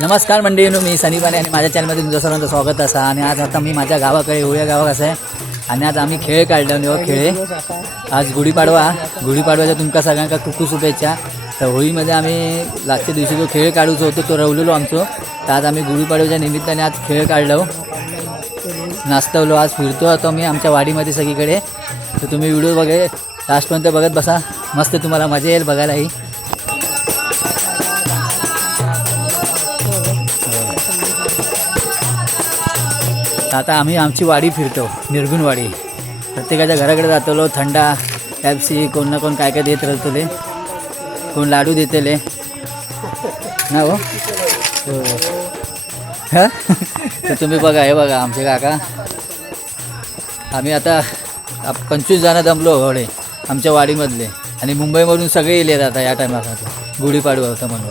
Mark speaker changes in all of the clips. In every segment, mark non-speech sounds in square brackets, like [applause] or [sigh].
Speaker 1: नमस्कार मंडळी मी सनी आणि माझ्या चॅनलमध्ये तुमचं सर्वांचं स्वागत असा. आणि आज आता मी माझ्या गावाकडे होळ्या गावात असं आहे आणि आज आम्ही खेळ काढलो हो खेळ. आज गुढीपाडवा गुढीपाडव्याच्या तुमका सगळ्यांका खूप खूप शुभेच्छा. तर होळीमध्ये आम्ही लागच्या दिवशी जो खेळ काढूचो होतो तो रवलेलो आमचो. तर आज आम्ही गुढीपाडव्याच्या निमित्ताने आज खेळ काढलो. नाचतवलो आज फिरतो होतो मी आमच्या वाडीमध्ये सगळीकडे. तर तुम्ही व्हिडिओ बघे लास्टपर्यंत बघत बसा. मस्त तुम्हाला मजा येईल बघायलाही. तर आता आम्ही आमची वाडी फिरतो निर्गुण वाडी. प्रत्येकाच्या घराकडे जातलो थंडा पॅप्सी कोण ना कोण काय काय देत राहतले कोण लाडू देतेले. ना हो. हो. तर तुम्ही बघा हे बघा आमचे काका. आम्ही आता आप- पंचवीस जणं जमलो हवडे आमच्या वाडीमधले. आणि मुंबईमधून सगळे येले आता या टायमासाठी गुढीपाडवा होता म्हणून.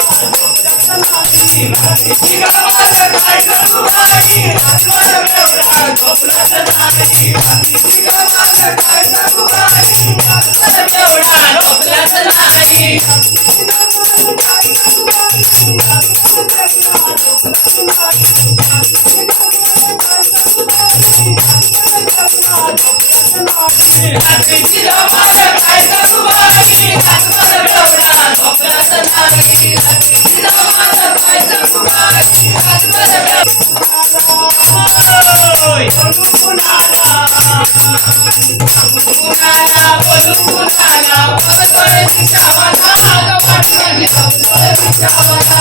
Speaker 2: झोपलाच नाही रात्रीची रमाय काय करू बाई रात्रभर एवढा झोपलाच नाही रात्रीची रमाय काय करू बाई रात्रभर कुणाला बोलू कुणाला बोलतोय दिशावाला वाटणे बोलतोय दिशावाला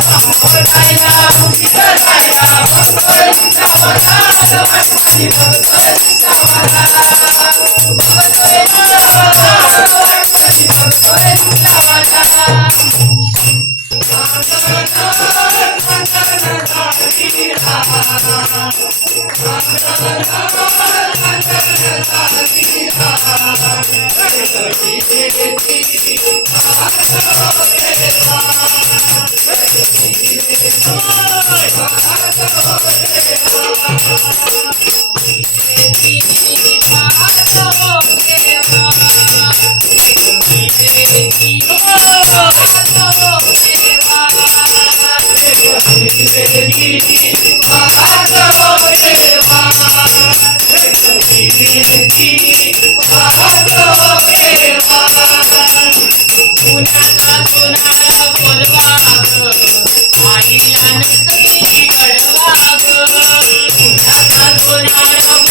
Speaker 2: कामावर जायला उशिरा जायला बोलतोय दिशावाला वाटणे बोलतोय दिशावाला I'm gonna you.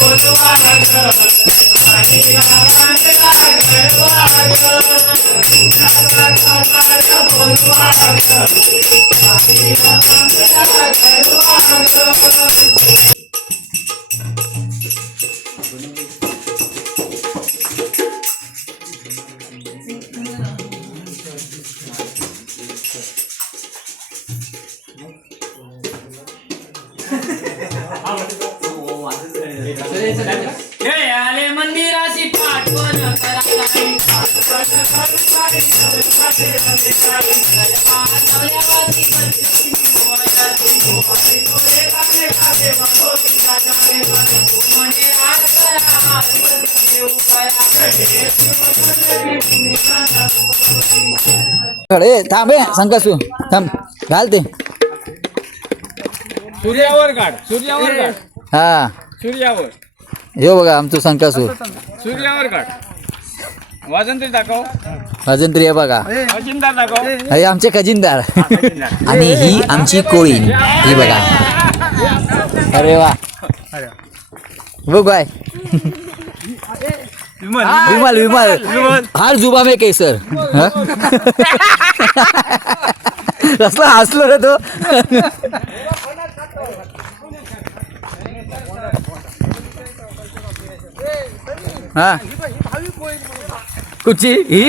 Speaker 2: बोलवा ग आईला बांगड्या घडवा बोलवा ग आईला घडवा
Speaker 3: देऊ करा.
Speaker 1: ए थांब संकासू थांब घाल ते.
Speaker 2: सूर्यावर काढ सूर्यावर काढ
Speaker 1: हा.
Speaker 2: सूर्यावर.
Speaker 1: हे बघा आमचं संकासू
Speaker 2: सूर्यावर काढ. वाजन तरी दाखव.
Speaker 1: अजून तरी हे बघा.
Speaker 2: अजिंदा दाखव.
Speaker 1: हे आमचे खजिनदार. आणि ही आमची कोळी. ही बघा. अरे वा. बघ बाय विमल. विमल हार जुबा मे केसर. हं? [laughs] कसला हसलो रे तो. हा कुठची ही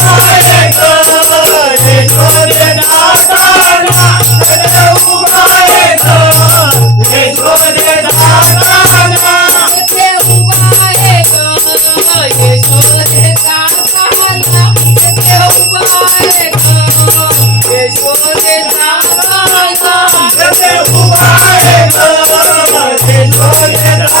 Speaker 2: Soledad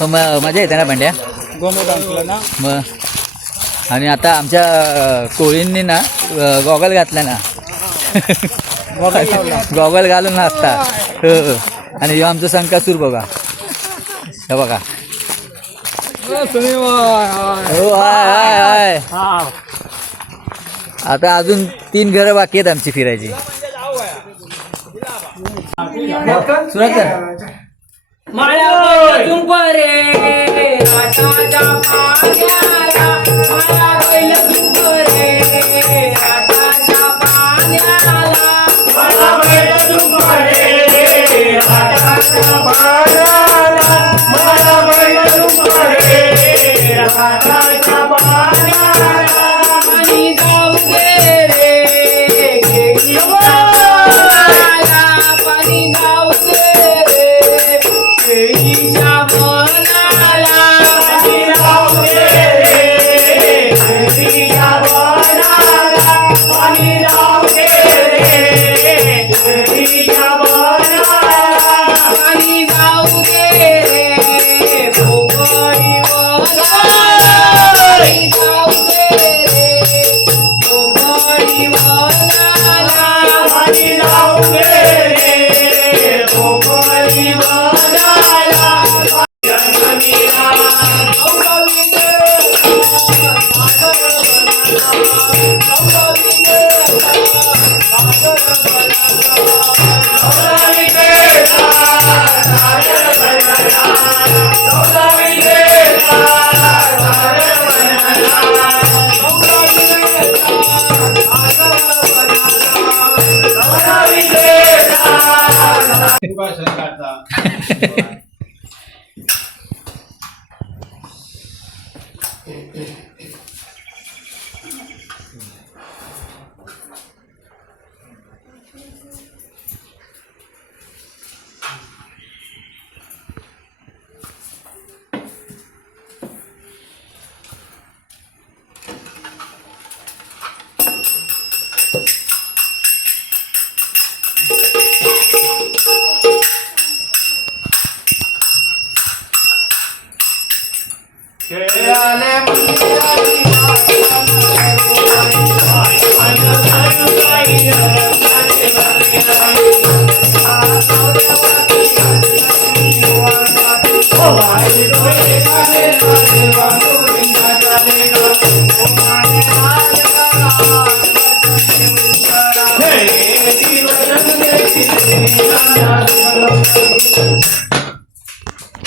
Speaker 1: हो, मजा येते ना भांड्या?
Speaker 2: गोमोटान तुला ना
Speaker 1: मग आणि आता आमच्या कोळींनी ना गॉगल घातला ना. [laughs] [laughs] गॉगल घालून नाचता. हो, हो, आणि यो आमचं संकासूर बघा. हे बघा. हो हाय हाय हाय. आता अजून तीन घरं बाकी आहेत आमची फिरायची. सुरत सर
Speaker 3: बाळाला मला माळा बैल झुंबरे राटाच्या पाण्याला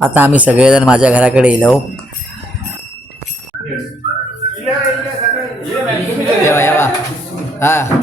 Speaker 1: आता आम्ही सगळेजण माझ्या घराकडे येलो येवा. हा.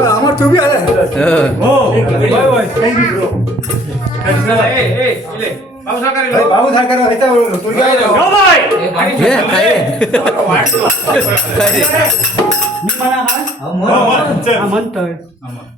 Speaker 1: হ্যাঁ
Speaker 2: আমার তুমি আরে ও bye bye thank you bro এই এই ইলে বাবু সরকার বাবু সরকার হইতা বলো তুই যাই যাও ভাই এ কাই কাই নি মানা হয় আমন আমন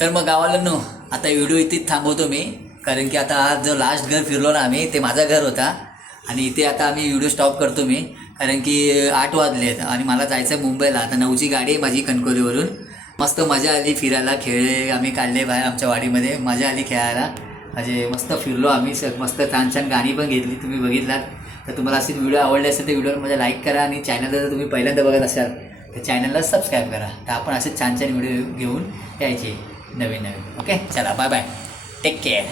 Speaker 1: तर मग गावाला आता व्हिडिओ इथेच थांबवतो मी. कारण की आता आज जो लास्ट घर फिरलो ना आम्ही ते माझा घर होता. आणि इथे आता आम्ही व्हिडिओ स्टॉप करतो मी. कारण की आठ वाजले आहेत आणि मला जायचं आहे मुंबईला. आता नऊची गाडी आहे माझी कणकोलीवरून मस्त मजा आली फिरायला. खेळले आम्ही काढले बाहेर आमच्या वाडीमध्ये. मजा आली खेळायला. म्हणजे मस्त फिरलो आम्ही. स मस्त छान छान गाणी पण घेतली. तुम्ही बघितलात. तर तुम्हाला असे व्हिडिओ आवडले असेल तर व्हिडिओ माझ्या म्हणजे लाईक करा आणि चॅनलला जर तुम्ही पहिल्यांदा बघत असाल तर चॅनलला सबस्क्राईब करा. तर आपण असे छान छान व्हिडिओ घेऊन यायचे. नवीन नवीन. ओके चला बाय बाय टेक केअर